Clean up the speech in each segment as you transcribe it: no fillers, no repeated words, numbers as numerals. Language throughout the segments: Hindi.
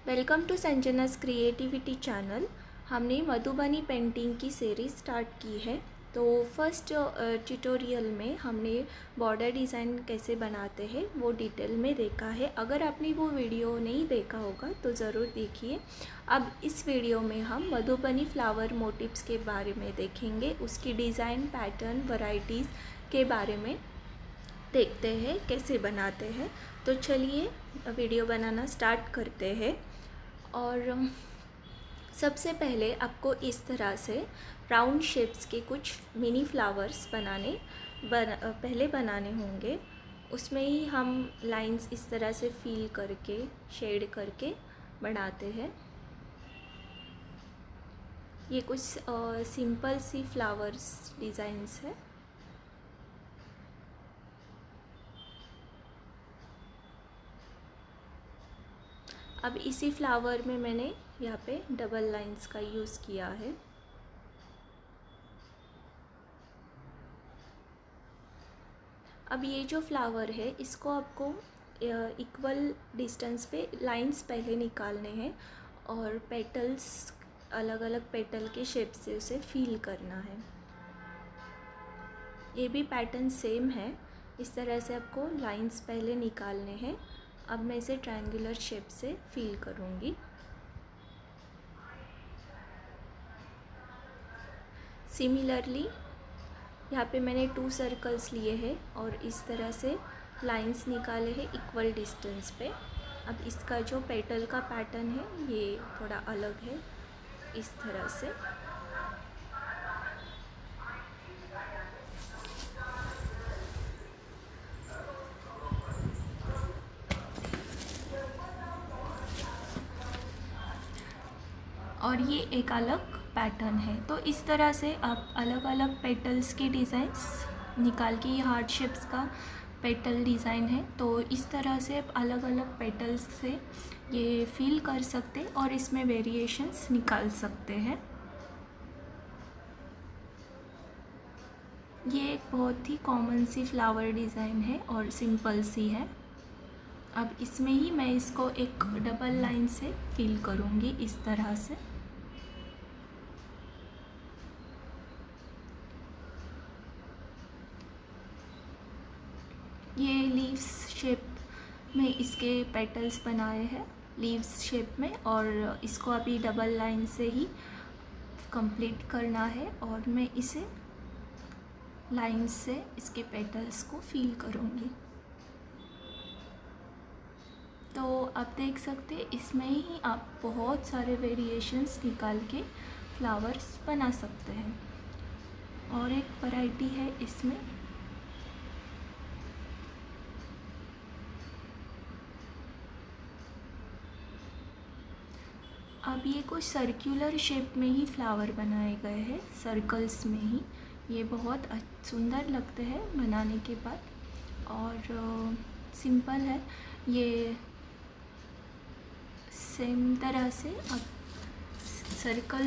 Welcome to Sanjana's creativity channel. हमने मधुबनी पेंटिंग की सीरीज़ स्टार्ट की है। तो फर्स्ट ट्यूटोरियल में हमने बॉर्डर डिज़ाइन कैसे बनाते हैं वो डिटेल में देखा है। अगर आपने वो वीडियो नहीं देखा होगा तो ज़रूर देखिए। अब इस वीडियो में हम मधुबनी फ्लावर मोटिव्स के बारे में देखेंगे, उसकी डिज़ाइन पैटर्न वैरायटीज़ के बारे में देखते हैं कैसे बनाते हैं। तो चलिए वीडियो बनाना स्टार्ट करते हैं। और सबसे पहले आपको इस तरह से राउंड शेप्स के कुछ मिनी फ्लावर्स पहले बनाने होंगे। उसमें ही हम लाइंस इस तरह से फील करके शेड करके बनाते हैं। ये कुछ सिंपल सी फ्लावर्स डिज़ाइंस है। अब इसी फ्लावर में मैंने यहाँ पे डबल लाइंस का यूज़ किया है। अब ये जो फ्लावर है इसको आपको इक्वल डिस्टेंस पे लाइंस पहले निकालने हैं और पेटल्स अलग अलग पेटल के शेप से उसे फील करना है। ये भी पैटर्न सेम है। इस तरह से आपको लाइंस पहले निकालने हैं। अब मैं इसे ट्रायंगुलर शेप से फील करूँगी। सिमिलरली यहाँ पे मैंने 2 सर्कल्स लिए हैं और इस तरह से लाइंस निकाले हैं इक्वल डिस्टेंस पे। अब इसका जो पेटल का पैटर्न है ये थोड़ा अलग है इस तरह से। और ये एक अलग पैटर्न है। तो इस तरह से आप अलग अलग पेटल्स के डिज़ाइंस निकाल के, ये हार्ट शेप्स का पेटल डिज़ाइन है तो इस तरह से आप अलग अलग पेटल्स से ये फील कर सकते और इसमें वेरिएशंस निकाल सकते हैं। ये एक बहुत ही कॉमन सी फ्लावर डिज़ाइन है और सिंपल सी है। अब इसमें ही मैं इसको एक डबल लाइन से फील करूँगी इस तरह से। ये लीव्स शेप में इसके पेटल्स बनाए हैं लीव्स शेप में, और इसको अभी डबल लाइन से ही कंप्लीट करना है और मैं इसे लाइंस से इसके पेटल्स को फील करूँगी। तो आप देख सकते हैं इसमें ही आप बहुत सारे वेरिएशंस निकाल के फ्लावर्स बना सकते हैं। और एक वैरायटी है इसमें। अब ये कुछ सर्कुलर शेप में ही फ्लावर बनाए गए हैं, सर्कल्स में ही। ये बहुत सुंदर लगते हैं बनाने के बाद और सिंपल है। ये सेम तरह से अब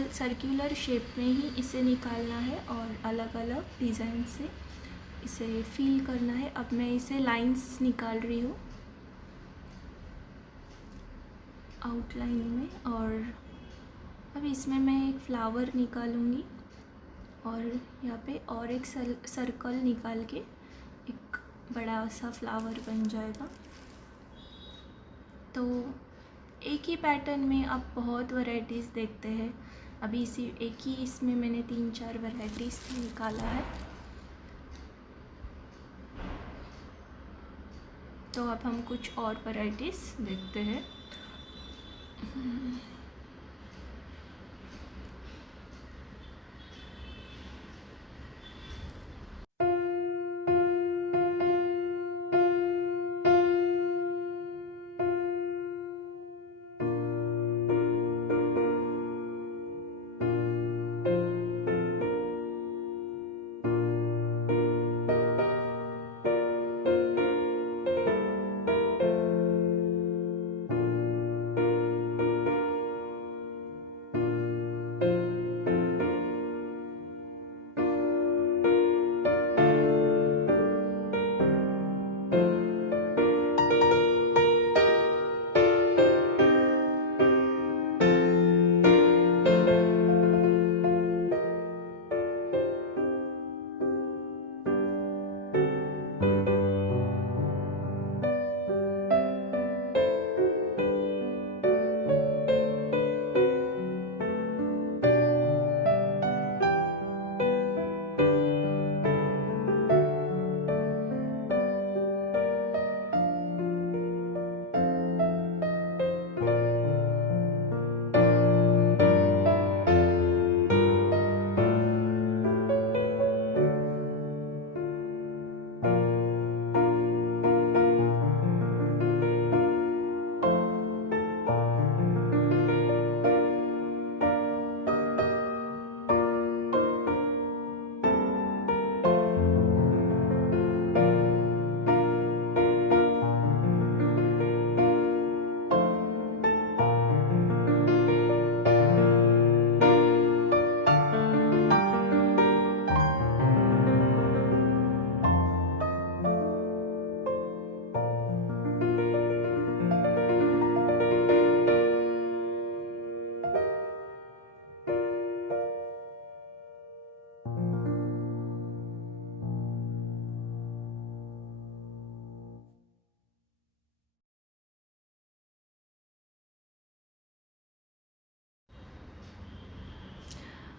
सर्कुलर शेप में ही इसे निकालना है और अलग अलग डिज़ाइन से इसे फील करना है। अब मैं इसे लाइंस निकाल रही हूँ आउटलाइन में, और अब इसमें मैं एक फ्लावर निकालूंगी और यहाँ पे और एक सर्कल निकाल के एक बड़ा सा फ्लावर बन जाएगा। तो एक ही पैटर्न में आप बहुत वैरायटीज़ देखते हैं। अभी इसी एक ही इसमें मैंने 3-4 वैरायटीज़ निकाला है। तो अब हम कुछ और वैरायटीज़ देखते हैं।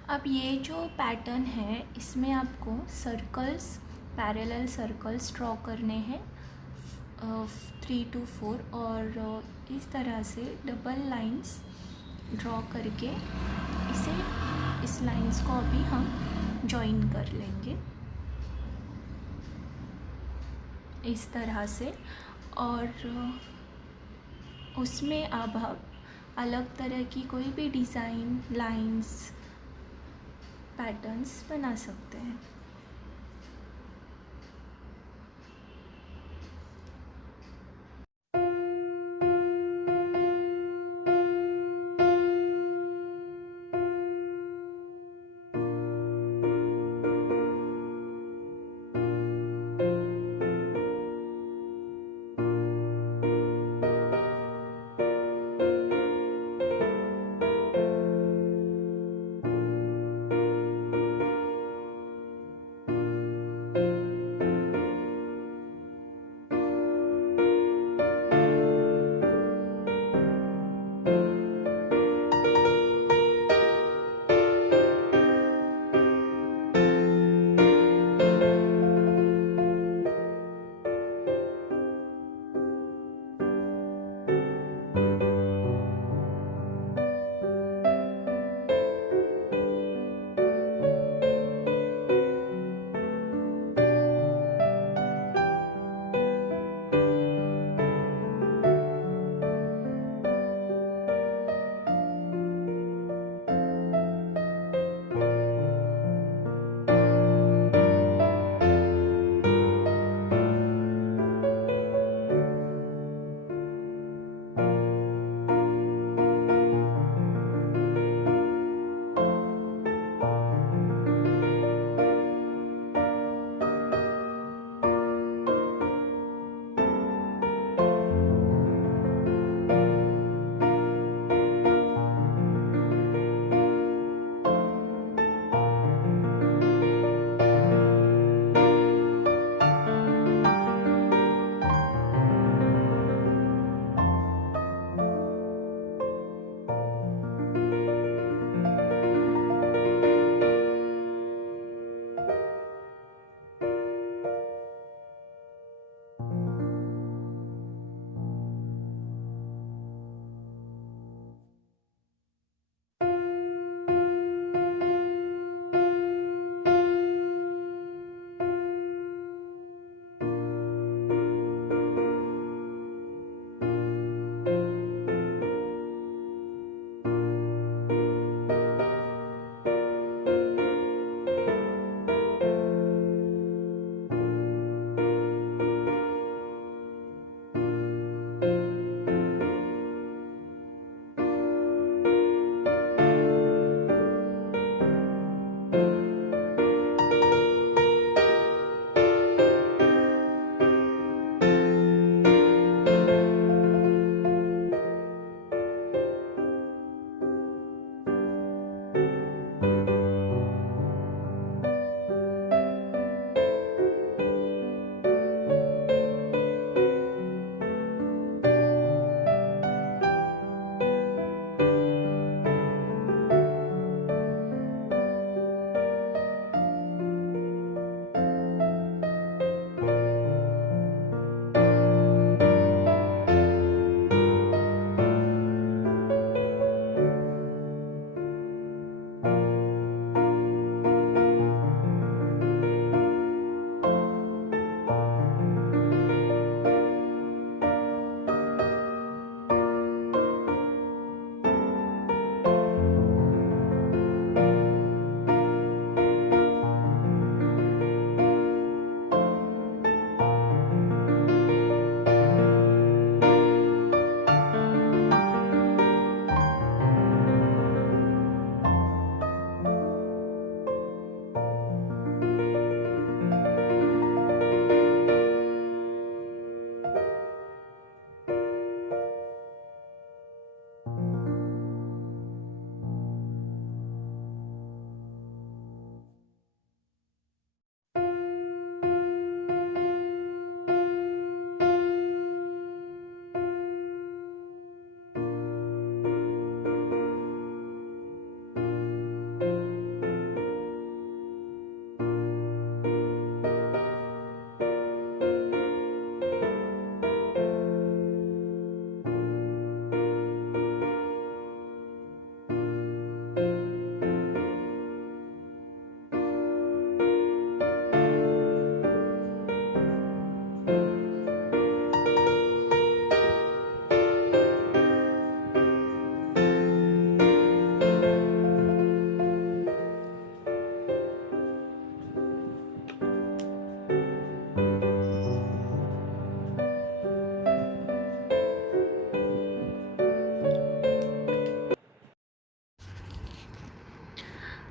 अब ये जो पैटर्न है इसमें आपको सर्कल्स, पैरेलल सर्कल्स ड्रॉ करने हैं 3 to 4, और इस तरह से डबल लाइंस ड्रॉ करके इस लाइंस को अभी हम जॉइन कर लेंगे इस तरह से। और उसमें अब हम अलग तरह की कोई भी डिज़ाइन, लाइंस, पैटर्न्स बना सकते हैं।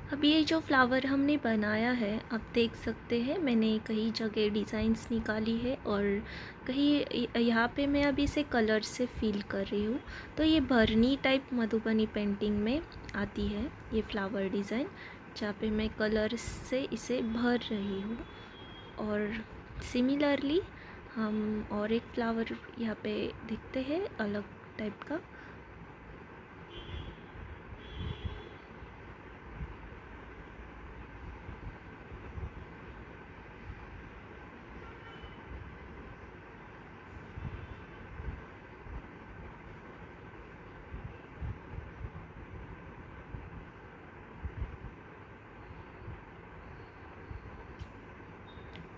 अब ये जो फ्लावर हमने बनाया है, आप देख सकते हैं मैंने कई जगह डिज़ाइंस निकाली है और कहीं यहाँ पे मैं अभी इसे कलर से फिल कर रही हूँ। तो ये भरनी टाइप मधुबनी पेंटिंग में आती है ये फ्लावर डिज़ाइन, जहाँ पे मैं कलर से इसे भर रही हूँ। और सिमिलरली हम और एक फ्लावर यहाँ पे दिखते हैं अलग टाइप का।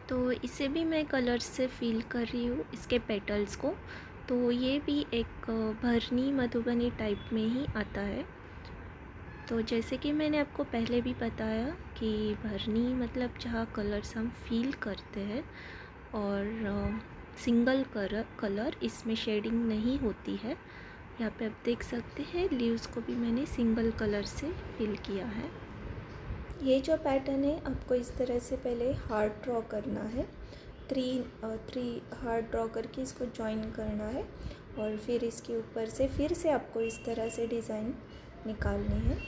तो इसे भी मैं कलर से फिल कर रही हूँ इसके पेटल्स को। तो ये भी एक भरनी मधुबनी टाइप में ही आता है। तो जैसे कि मैंने आपको पहले भी बताया कि भरनी मतलब जहाँ कलर्स हम फील करते हैं और सिंगल कलर इसमें शेडिंग नहीं होती है। यहाँ पे आप देख सकते हैं लीव्स को भी मैंने सिंगल कलर से फिल किया है। ये जो पैटर्न है आपको इस तरह से पहले हार्ट ड्रॉ करना है। थ्री हार्ट ड्रॉ करके इसको जॉइन करना है और फिर इसके ऊपर से फिर से आपको इस तरह से डिज़ाइन निकालनी है।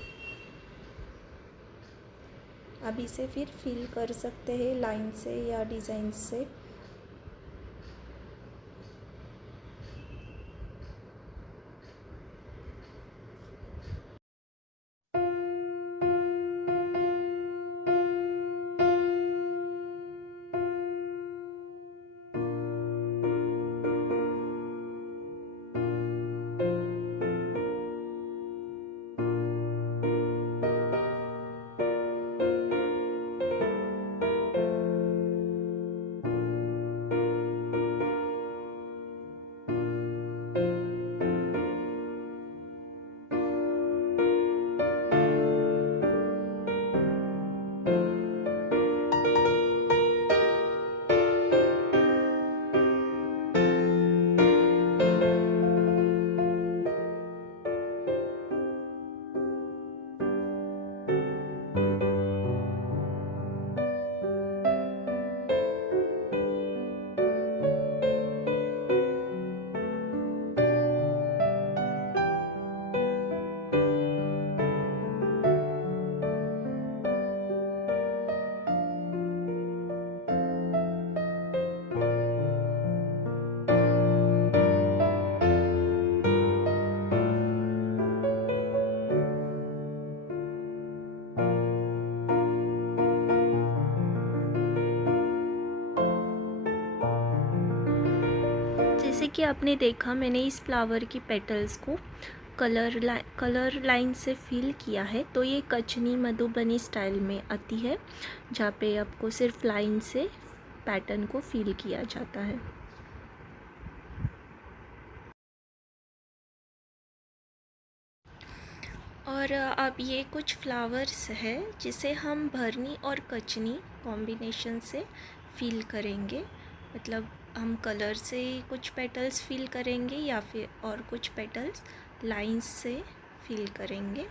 अब इसे फिर फिल कर सकते हैं लाइन से या डिज़ाइन से। जैसे कि आपने देखा मैंने इस फ्लावर की पेटल्स को कलर लाइन से फिल किया है। तो ये कचनी मधुबनी स्टाइल में आती है, जहाँ पे आपको सिर्फ लाइन से पैटर्न को फिल किया जाता है। और अब ये कुछ फ्लावर्स है जिसे हम भरनी और कचनी कॉम्बिनेशन से फिल करेंगे। मतलब हम कलर से कुछ पेटल्स फिल करेंगे या फिर और कुछ पेटल्स लाइंस से फिल करेंगे।